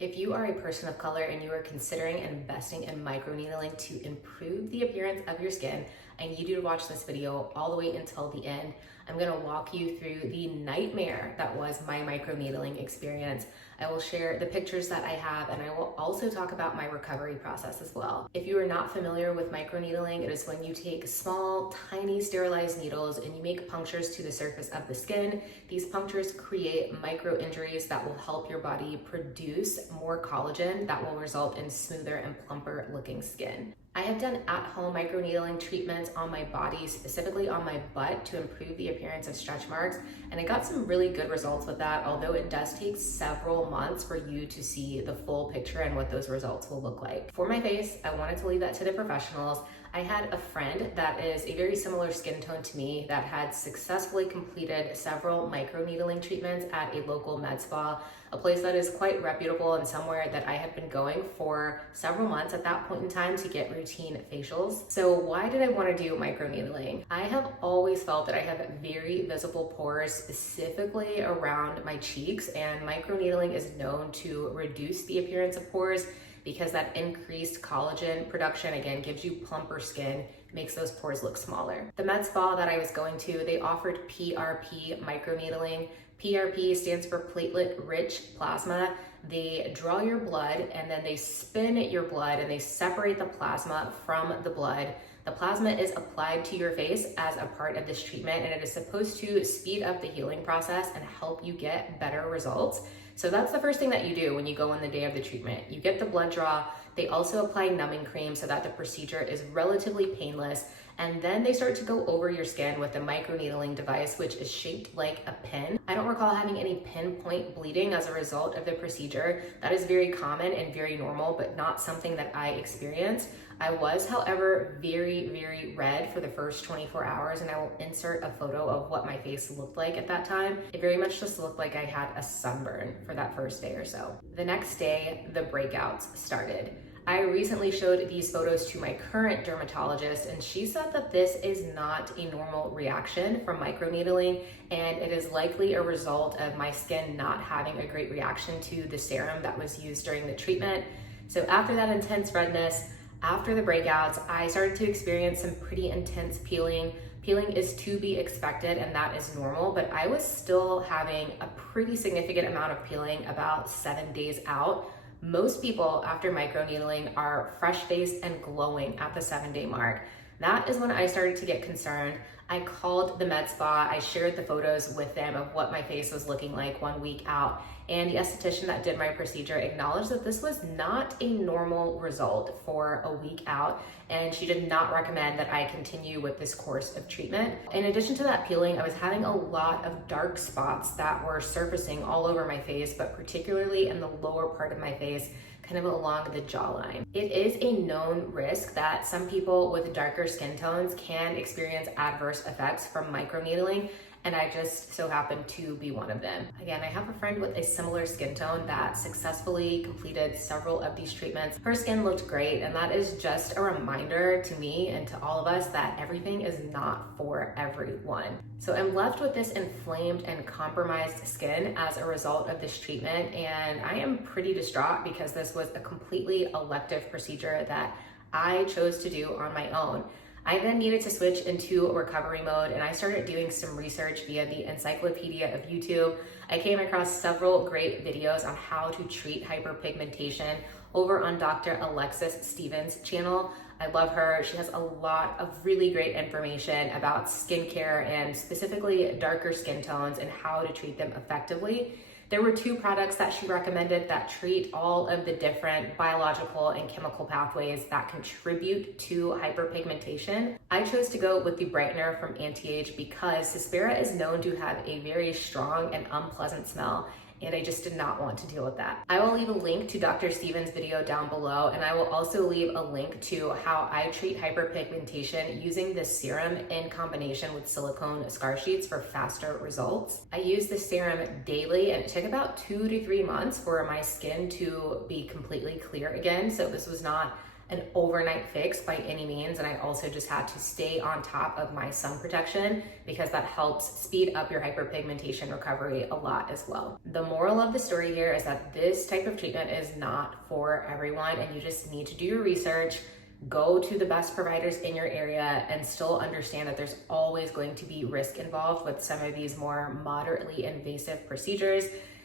If you are a person of color and you are considering investing in microneedling to improve the appearance of your skin, I need you to watch this video all the way until the end. I'm gonna walk you through the nightmare that was my microneedling experience. I will share the pictures that I have, and I will also talk about my recovery process as well. If you are not familiar with microneedling, it is when you take small, tiny sterilized needles and you make punctures to the surface of the skin. These punctures create micro injuries that will help your body produce more collagen that will result in smoother and plumper looking skin. I have done at-home microneedling treatments on my body, specifically on my butt, to improve the appearance of stretch marks, and I got some really good results with that, although it does take several months for you to see the full picture and what those results will look like. For my face, I wanted to leave that to the professionals. I had a friend that is a very similar skin tone to me that had successfully completed several microneedling treatments at a local med spa, a place that is quite reputable and somewhere that I had been going for several months at that point in time to get routine facials. So why did I want to do microneedling? I have always felt that I have very visible pores, specifically around my cheeks, and microneedling is known to reduce the appearance of pores because that increased collagen production, again, gives you plumper skin, makes those pores look smaller. The med spa that I was going to, they offered PRP microneedling. PRP stands for platelet-rich plasma. They draw your blood and then they spin your blood and they separate the plasma from the blood. The plasma is applied to your face as a part of this treatment, and it is supposed to speed up the healing process and help you get better results. So that's the first thing that you do when you go on the day of the treatment. You get the blood draw. They also apply numbing cream so that the procedure is relatively painless. And then they start to go over your skin with a microneedling device, which is shaped like a pin. I don't recall having any pinpoint bleeding as a result of the procedure. That is very common and very normal, but not something that I experienced. I was, however, very, very red for the first 24 hours, and I will insert a photo of what my face looked like at that time. It very much just looked like I had a sunburn for that first day or so. The next day, the breakouts started. I recently showed these photos to my current dermatologist, and she said that this is not a normal reaction from microneedling, and it is likely a result of my skin not having a great reaction to the serum that was used during the treatment. So after that intense redness, after the breakouts, I started to experience some pretty intense peeling. Peeling is to be expected, and that is normal, but I was still having a pretty significant amount of peeling about 7 days out. Most people after microneedling are fresh-faced and glowing at the 7-day mark. That is when I started to get concerned. I called the med spa, I shared the photos with them of what my face was looking like 1 week out, and the esthetician that did my procedure acknowledged that this was not a normal result for a week out, and she did not recommend that I continue with this course of treatment. In addition to that peeling, I was having a lot of dark spots that were surfacing all over my face, but particularly in the lower part of my face, kind of along the jawline. It is a known risk that some people with darker skin tones can experience adverse effects from microneedling, and I just so happen to be one of them. Again, I have a friend with a similar skin tone that successfully completed several of these treatments. Her skin looked great, and that is just a reminder to me and to all of us that everything is not for everyone. So I'm left with this inflamed and compromised skin as a result of this treatment, and I am pretty distraught because this was a completely elective procedure that I chose to do on my own. I then needed to switch into recovery mode, and I started doing some research via the encyclopedia of YouTube. I came across several great videos on how to treat hyperpigmentation over on Dr. Alexis Stevens' channel. I love her. She has a lot of really great information about skincare and specifically darker skin tones and how to treat them effectively. There were 2 products that she recommended that treat all of the different biological and chemical pathways that contribute to hyperpigmentation. I chose to go with the brightener from Anti-Age because Suspera is known to have a very strong and unpleasant smell, and I just did not want to deal with that. I will leave a link to Dr. Stevens' video down below, and I will also leave a link to how I treat hyperpigmentation using this serum in combination with silicone scar sheets for faster results. I used this serum daily, and it took about 2 to 3 months for my skin to be completely clear again, so this was not an overnight fix by any means, and I also just had to stay on top of my sun protection because that helps speed up your hyperpigmentation recovery a lot as well. The moral of the story here is that this type of treatment is not for everyone, and you just need to do your research, go to the best providers in your area, and still understand that there's always going to be risk involved with some of these more moderately invasive procedures.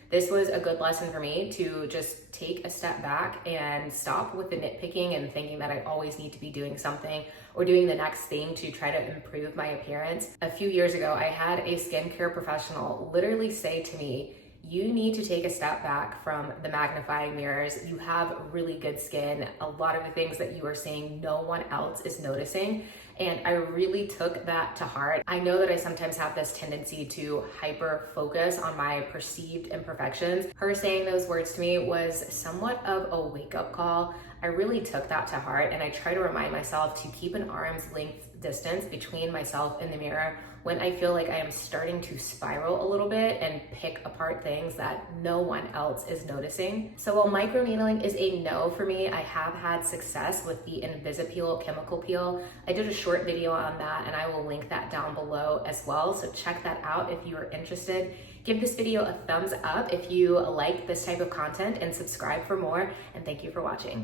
This was a good lesson for me to just take a step back and stop with the nitpicking and thinking that I always need to be doing something or doing the next thing to try to improve my appearance. A few years ago, I had a skincare professional literally say to me, you need to take a step back from the magnifying mirrors. You have really good skin. A lot of the things that you are seeing, no one else is noticing. And I really took that to heart. I know that I sometimes have this tendency to hyper focus on my perceived imperfections. Her saying those words to me was somewhat of a wake-up call. I really took that to heart, and I try to remind myself to keep an arm's length distance between myself and the mirror when I feel like I am starting to spiral a little bit and pick apart things that no one else is noticing. So while microneedling is a no for me, I have had success with the Invisipeel chemical peel. I did a short video on that, and I will link that down below as well. So check that out if you are interested. Give this video a thumbs up if you like this type of content, and subscribe for more. And thank you for watching.